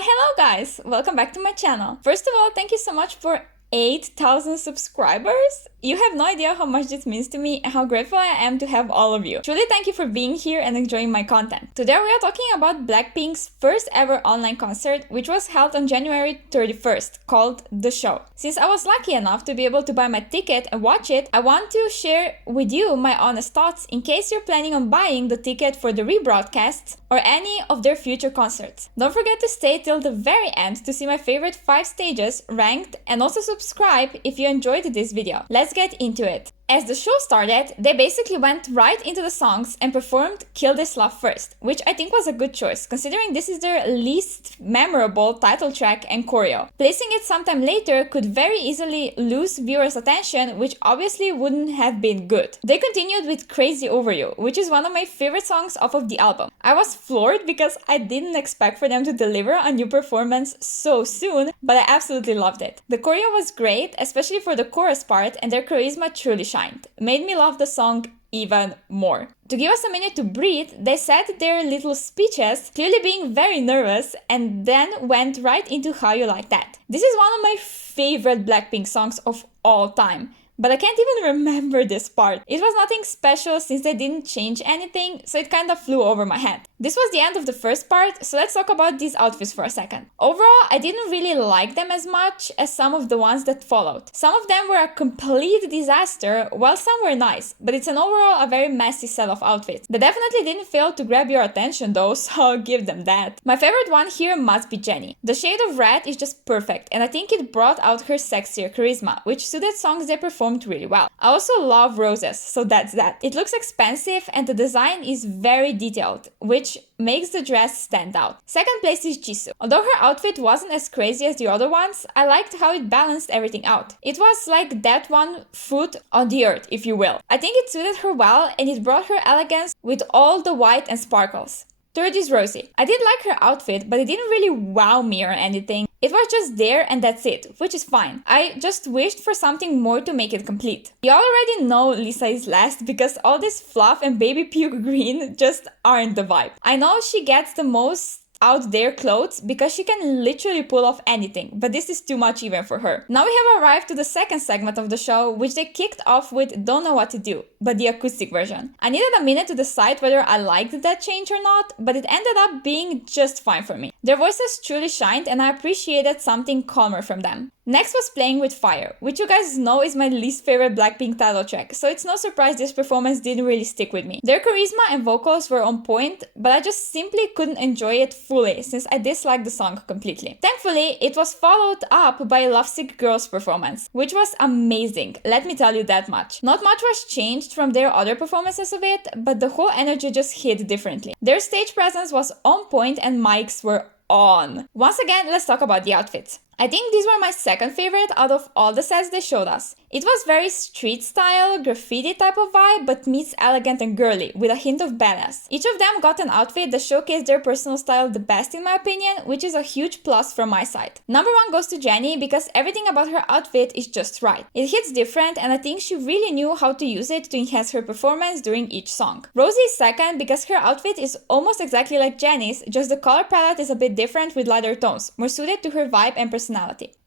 Why hello guys! Welcome back to my channel. First of all, thank you so much for 8,000 subscribers. You have no idea how much this means to me and how grateful I am to have all of you. Truly thank you for being here and enjoying my content. Today we are talking about Blackpink's first ever online concert, which was held on January 31st, called The Show. Since I was lucky enough to be able to buy my ticket and watch it, I want to share with you my honest thoughts in case you're planning on buying the ticket for the rebroadcasts or any of their future concerts. Don't forget to stay till the very end to see my favorite 5 stages ranked, and also subscribe if you enjoyed this video. Let's get into it. As the show started, they basically went right into the songs and performed Kill This Love first, which I think was a good choice, considering this is their least memorable title track and choreo. Placing it sometime later could very easily lose viewers' attention, which obviously wouldn't have been good. They continued with Crazy Over You, which is one of my favorite songs off of the album. I was floored because I didn't expect for them to deliver a new performance so soon, but I absolutely loved it. The choreo was great, especially for the chorus part, and their charisma truly shined. Made me love the song even more. To give us a minute to breathe, they said their little speeches, clearly being very nervous, and then went right into How You Like That. This is one of my favorite Blackpink songs of all time. But I can't even remember this part. It was nothing special since they didn't change anything, so it kind of flew over my head. This was the end of the first part, so let's talk about these outfits for a second. Overall, I didn't really like them as much as some of the ones that followed. Some of them were a complete disaster, while some were nice, but it's an overall a very messy set of outfits. They definitely didn't fail to grab your attention though, so I'll give them that. My favorite one here must be Jennie. The shade of red is just perfect, and I think it brought out her sexier charisma, which suited songs they performed really well. I also love roses, so that's that. It looks expensive and the design is very detailed, which makes the dress stand out. Second place is Jisoo. Although her outfit wasn't as crazy as the other ones, I liked how it balanced everything out. It was like that one foot on the earth, if you will. I think it suited her well and it brought her elegance with all the white and sparkles. Third is Rosie. I did like her outfit, but it didn't really wow me or anything. It was just there and that's it, which is fine. I just wished for something more to make it complete. You already know Lisa is last because all this fluff and baby puke green just aren't the vibe. I know she gets the most out there clothes because she can literally pull off anything, but this is too much even for her. Now we have arrived to the second segment of the show, which they kicked off with Don't Know What to Do, but the acoustic version. I needed a minute to decide whether I liked that change or not, but it ended up being just fine for me. Their voices truly shined and I appreciated something calmer from them. Next was Playing With Fire, which you guys know is my least favorite Blackpink title track, so it's no surprise this performance didn't really stick with me. Their charisma and vocals were on point, but I just simply couldn't enjoy it fully since I disliked the song completely. Thankfully, it was followed up by Lovesick Girls performance, which was amazing, let me tell you that much. Not much was changed from their other performances of it, but the whole energy just hit differently. Their stage presence was on point and mics were on. Once again, let's talk about the outfits. I think these were my second favorite out of all the sets they showed us. It was very street style, graffiti type of vibe, but meets elegant and girly, with a hint of badass. Each of them got an outfit that showcased their personal style the best in my opinion, which is a huge plus from my side. Number 1 goes to Jennie because everything about her outfit is just right. It hits different and I think she really knew how to use it to enhance her performance during each song. Rosie is second because her outfit is almost exactly like Jennie's, just the color palette is a bit different with lighter tones, more suited to her vibe and personality.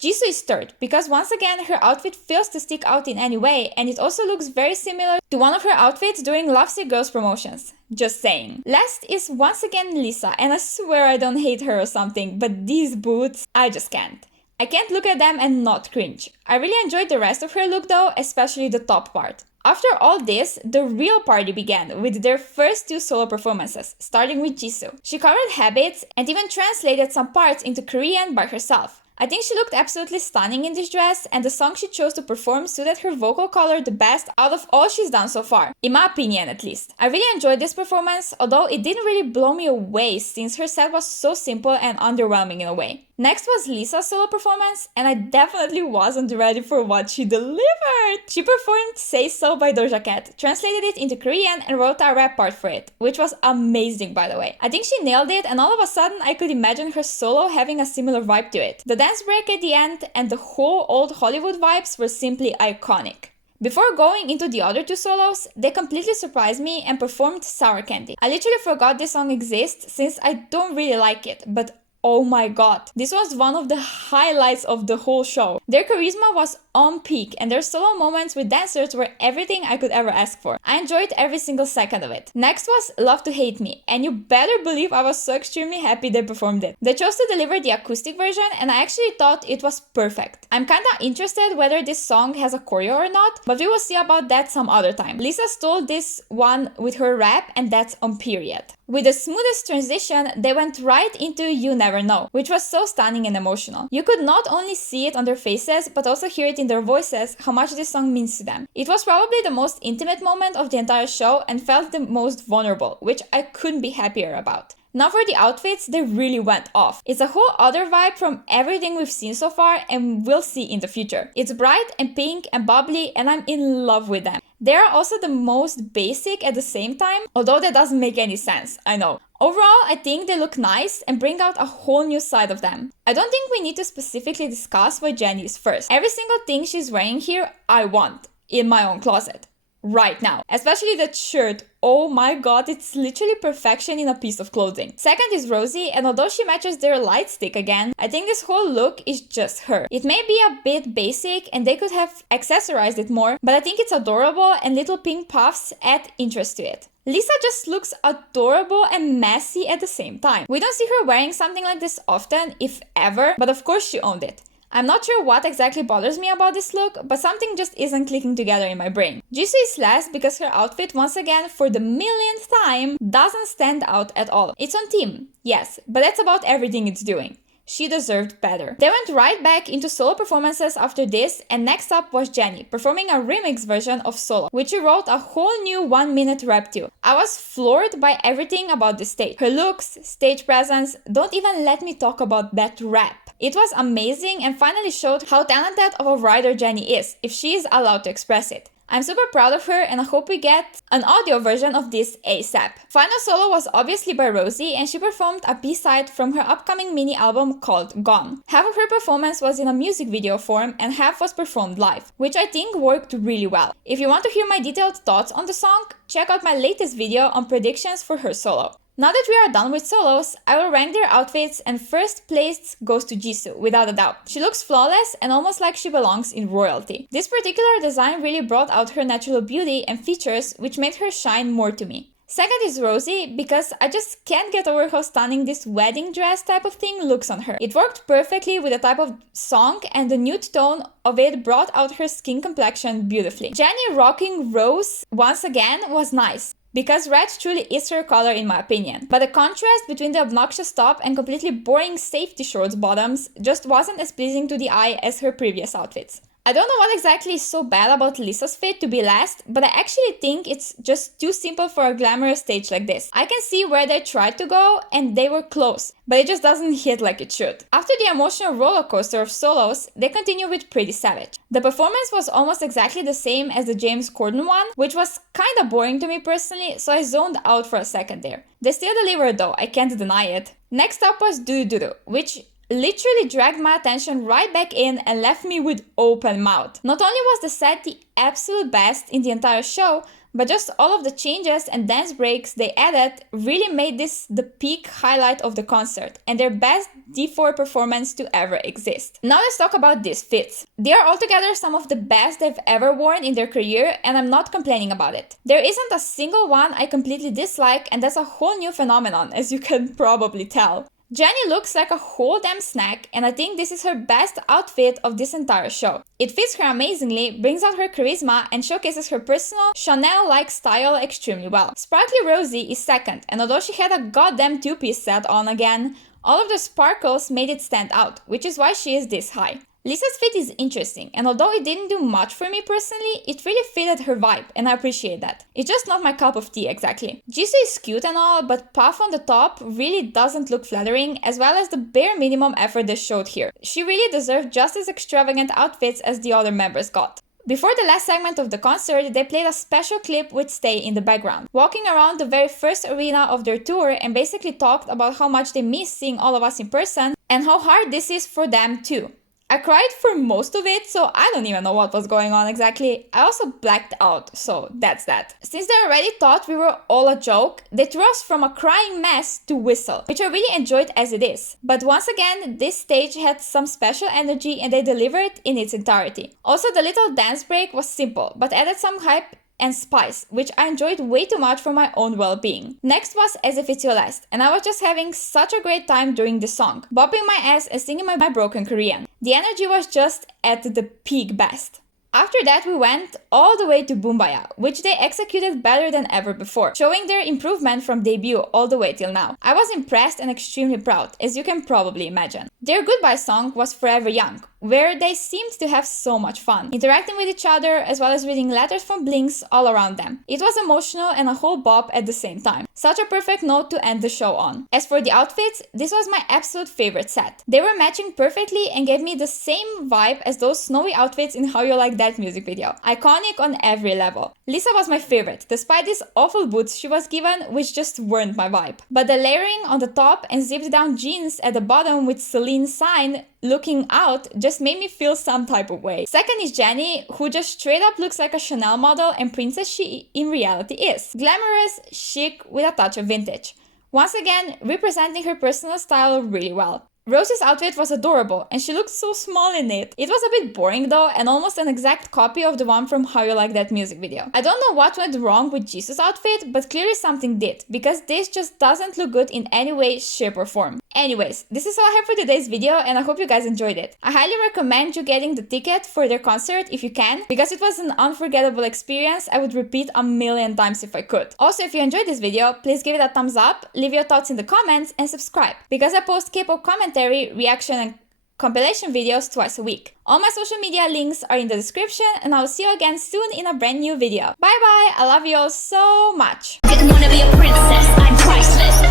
Jisoo is third because once again her outfit fails to stick out in any way and it also looks very similar to one of her outfits during Lovesick Girls promotions. Just saying. Last is once again Lisa, and I swear I don't hate her or something, but these boots, I just can't. I can't look at them and not cringe. I really enjoyed the rest of her look though, especially the top part. After all this, the real party began with their first 2 solo performances, starting with Jisoo. She covered habits and even translated some parts into Korean by herself. I think she looked absolutely stunning in this dress, and the song she chose to perform suited her vocal color the best out of all she's done so far, in my opinion at least. I really enjoyed this performance, although it didn't really blow me away since her set was so simple and underwhelming in a way. Next was Lisa's solo performance, and I definitely wasn't ready for what she delivered. She performed Say So by Doja Cat, translated it into Korean and wrote a rap part for it, which was amazing by the way. I think she nailed it, and all of a sudden I could imagine her solo having a similar vibe to it. The dance break at the end and the whole old Hollywood vibes were simply iconic. Before going into the other 2 solos, they completely surprised me and performed Sour Candy. I literally forgot this song exists since I don't really like it, but Oh my god, this was one of the highlights of the whole show. Their charisma was on peak and their solo moments with dancers were everything I could ever ask for. I enjoyed every single second of it. Next was Love to Hate Me, and you better believe I was so extremely happy they performed it. They chose to deliver the acoustic version and I actually thought it was perfect. I'm kinda interested whether this song has a choreo or not, but we will see about that some other time. Lisa stole this one with her rap and that's on period. With the smoothest transition, they went right into You Never Know, which was so stunning and emotional. You could not only see it on their faces, but also hear it in their voices how much this song means to them. It was probably the most intimate moment of the entire show and felt the most vulnerable, which I couldn't be happier about. Now for the outfits, they really went off. It's a whole other vibe from everything we've seen so far and will see in the future. It's bright and pink and bubbly and I'm in love with them. They are also the most basic at the same time, although that doesn't make any sense, I know. Overall, I think they look nice and bring out a whole new side of them. I don't think we need to specifically discuss why Jennie is first. Every single thing she's wearing here, I want in my own closet. Right now. Especially that shirt. Oh my god, it's literally perfection in a piece of clothing. Second is Rosie, and although she matches their light stick again, I think this whole look is just her. It may be a bit basic and they could have accessorized it more, but I think it's adorable and little pink puffs add interest to it. Lisa just looks adorable and messy at the same time. We don't see her wearing something like this often, if ever, but of course she owned it. I'm not sure what exactly bothers me about this look, but something just isn't clicking together in my brain. Jisoo is last because her outfit, once again, for the millionth time, doesn't stand out at all. It's on theme, yes, but that's about everything it's doing. She deserved better. They went right back into solo performances after this, and next up was Jennie, performing a remix version of Solo, which she wrote a whole new 1-minute rap to. I was floored by everything about the stage. Her looks, stage presence, don't even let me talk about that rap. It was amazing and finally showed how talented of a writer Jennie is, if she is allowed to express it. I'm super proud of her and I hope we get an audio version of this ASAP. Final solo was obviously by Rosie and she performed a B-side from her upcoming mini album called Gone. Half of her performance was in a music video form and half was performed live, which I think worked really well. If you want to hear my detailed thoughts on the song, check out my latest video on predictions for her solo. Now that we are done with solos, I will rank their outfits and first place goes to Jisoo, without a doubt. She looks flawless and almost like she belongs in royalty. This particular design really brought out her natural beauty and features, which made her shine more to me. Second is Rosie, because I just can't get over how stunning this wedding dress type of thing looks on her. It worked perfectly with the type of song and the nude tone of it brought out her skin complexion beautifully. Jennie rocking rose once again was nice, because red truly is her color in my opinion. But the contrast between the obnoxious top and completely boring safety shorts bottoms just wasn't as pleasing to the eye as her previous outfits. I don't know what exactly is so bad about Lisa's fit to be last, but I actually think it's just too simple for a glamorous stage like this. I can see where they tried to go and they were close, but it just doesn't hit like it should. After the emotional roller coaster of solos, they continue with Pretty Savage. The performance was almost exactly the same as the James Corden one, which was kinda boring to me personally, so I zoned out for a second there. They still delivered though, I can't deny it. Next up was Do Do Do, which literally dragged my attention right back in and left me with open mouth. Not only was the set the absolute best in the entire show, but just all of the changes and dance breaks they added really made this the peak highlight of the concert and their best D4 performance to ever exist. Now let's talk about these fits. They are altogether some of the best they've ever worn in their career and I'm not complaining about it. There isn't a single one I completely dislike and that's a whole new phenomenon, as you can probably tell. Jennie looks like a whole damn snack and I think this is her best outfit of this entire show. It fits her amazingly, brings out her charisma and showcases her personal Chanel-like style extremely well. Sparkly Rosie is second and although she had a goddamn two-piece set on again, all of the sparkles made it stand out, which is why she is this high. Lisa's fit is interesting, and although it didn't do much for me personally, it really fitted her vibe, and I appreciate that. It's just not my cup of tea exactly. Jisoo is cute and all, but puff on the top really doesn't look flattering, as well as the bare minimum effort they showed here. She really deserved just as extravagant outfits as the other members got. Before the last segment of the concert, they played a special clip with Stay in the background, walking around the very first arena of their tour and basically talked about how much they miss seeing all of us in person and how hard this is for them too. I cried for most of it, so I don't even know what was going on exactly. I also blacked out, so that's that. Since they already thought we were all a joke, they threw us from a crying mess to Whistle, which I really enjoyed as it is. But once again, this stage had some special energy and they delivered in its entirety. Also, the little dance break was simple, but added some hype and spice, which I enjoyed way too much for my own well-being. Next was As If It's Your Last, and I was just having such a great time during the song, bopping my ass and singing my broken Korean. The energy was just at the peak best. After that, we went all the way to Boombaya, which they executed better than ever before, showing their improvement from debut all the way till now. I was impressed and extremely proud, as you can probably imagine. Their goodbye song was Forever Young, where they seemed to have so much fun, interacting with each other as well as reading letters from Blinks all around them. It was emotional and a whole bop at the same time. Such a perfect note to end the show on. As for the outfits, this was my absolute favorite set. They were matching perfectly and gave me the same vibe as those snowy outfits in How You Like That music video. Iconic on every level. Lisa was my favorite, despite these awful boots she was given, which just weren't my vibe. But the layering on the top and zipped down jeans at the bottom with Celine's sign looking out just made me feel some type of way. Second is Jennie, who just straight up looks like a Chanel model and princess she in reality is. Glamorous, chic, with a touch of vintage. Once again, representing her personal style really well. Rose's outfit was adorable, and she looked so small in it. It was a bit boring though, and almost an exact copy of the one from How You Like That music video. I don't know what went wrong with Jesus' outfit, but clearly something did, because this just doesn't look good in any way, shape or form. Anyways, this is all I have for today's video, and I hope you guys enjoyed it. I highly recommend you getting the ticket for their concert if you can, because it was an unforgettable experience I would repeat a million times if I could. Also, if you enjoyed this video, please give it a thumbs up, leave your thoughts in the comments, and subscribe, because I post K-pop commentary, reaction, and compilation videos twice a week. All my social media links are in the description, and I'll see you again soon in a brand new video. Bye bye, I love you all so much. Didn't wanna be a princess, I'm priceless.